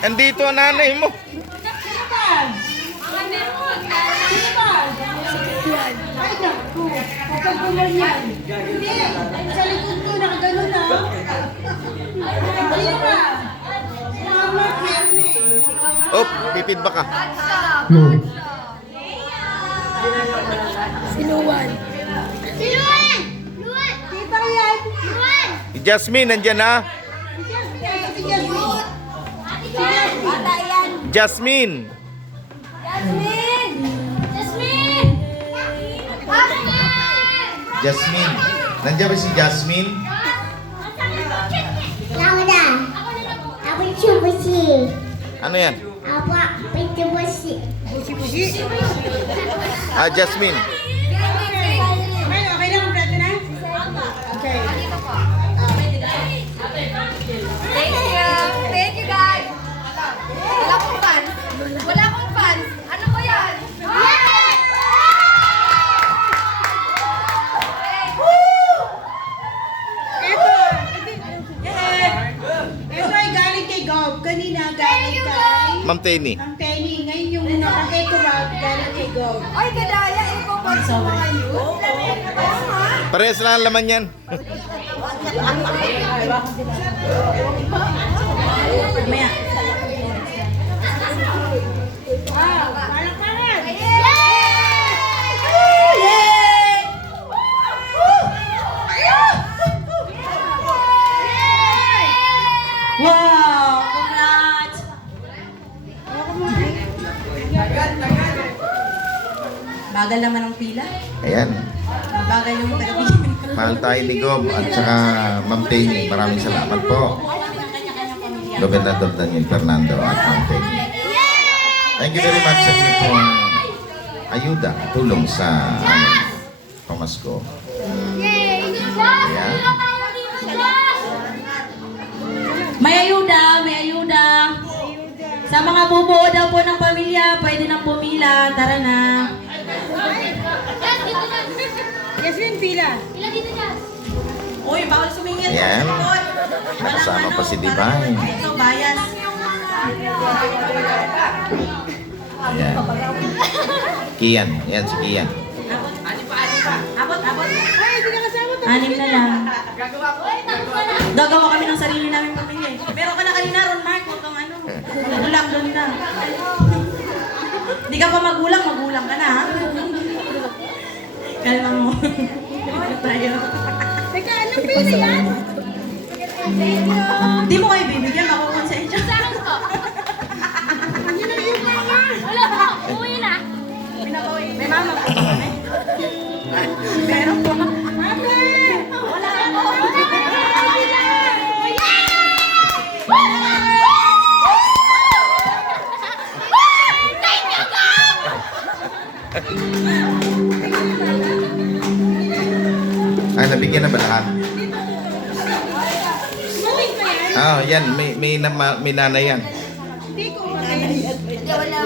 Andito ang nanay mo. Ay, naku. Kapag gumawa yan. Hindi. Sa likod ko, nakagano na. Sino ba? Mama, Oh, pipidback ka. No. si Luan. Si Luan! Luan! Di ba yan? Luan! Si Jasmine, nandyan na. Si Jasmine. Bata yan. Jasmine. Jasmine! Jasmine! Jasmine. Nandiyan ba si Jasmine? Laura, aku cuba sih. Ano yan? Apa cuba sih? Busi-busi. Ah, Jasmine. May, okay lang ang plato na? Okay. Thank you. Thank you, guys. Wala akong fans. Wala akong fans. Ano ba yan? Ito ay galing kay Gob. Kanina galing kay Ma'am Tenny. Ang Tenny. Ngayon yung naka-eco bag galing kay Gob. Ay, kadaya. Ikaw pa sa mga yun. Parehas lang ang laman yan. Maya. Wow, palakpakan. Wow, congrats. Bagal naman ang pila. Ayan. Bagal yung tagbigyan. Mahal tayo ni Gob at saka Ma'am Tenny. Maraming salamat po. Gobernador Daniel Fernando at Ma'am Tenny. Thank you very much sa inyo pong ayuda, tulong sa pamasko. Ayan. May ayuda, may ayuda. Sa mga bubuo daw po ng pamilya, pwede nang pumila. Tara na. Yasmin, pila. Uy, bawal sumingit. Ayan. Nakasama pa si Divine. Ito, bayan. Ayan. Kian. Ayan si Kian. Abot. Ay, hindi na kasama to. Anim na lang. Gagawa kami ng sarili namin pamilya. Pero ka na kanina, Ron Mark, huwag kang ano. Magulang doon na. Hindi ka pa magulang, magulang ka na, ha? Kalma mo. Tayo. Teka, anong pili yan? Hindi mo kayo bibigyan, makukuha sa inyo. Saan ko? Yun na yung mama. Wala po. Uwi na. May mama po kami. Meron po. Ate! Wala po. Ay, nabigyan na ba lahat? Ah, yan. May nanay yan. Wala.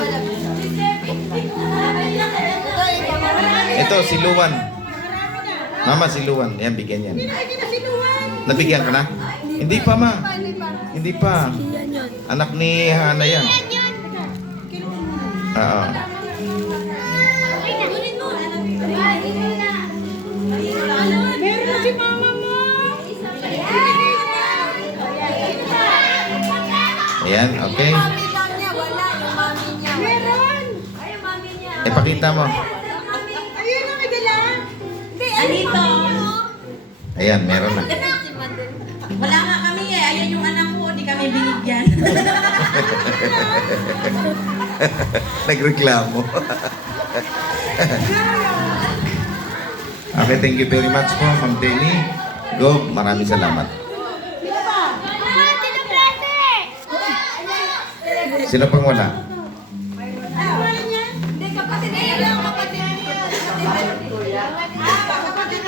Ito, si Luwan. Mama, si Luwan. Yan, bigyan yan. Nabigyan ka na? Hindi pa, ma. Hindi pa. Anak ni Hana yan. Oo. Meron na si mama mo. Ayan, okay. Mami lang niya. Wala. Yung mami niya. Meron. Ay, yung mami niya. Ipakita mo. Ayun ang idala. Hindi, Anito. Ayan, meron na. Wala nga kami eh. Ayan yung anak ko. Di kami binigyan. Nagreklamo. Okay, thank you very much po, Ma'am Tenny. Go, maraming salamat. Sino pang wala? Hindi, kapatid niya lang. Kapatid niya.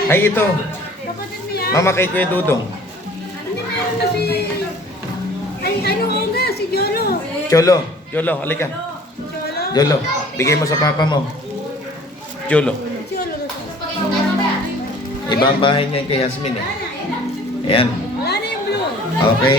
Ay, ito. Mama kay Kuya Dudong. Hindi meron na si... Ay, ano ko nga? Si Jolo. Jolo, halika. Jolo. Jolo, bigay mo sa papa mo. Jolo. Jolo. Ibang bahay niya kay Yasmin eh. Ayan. Wala na yung blue. Okay.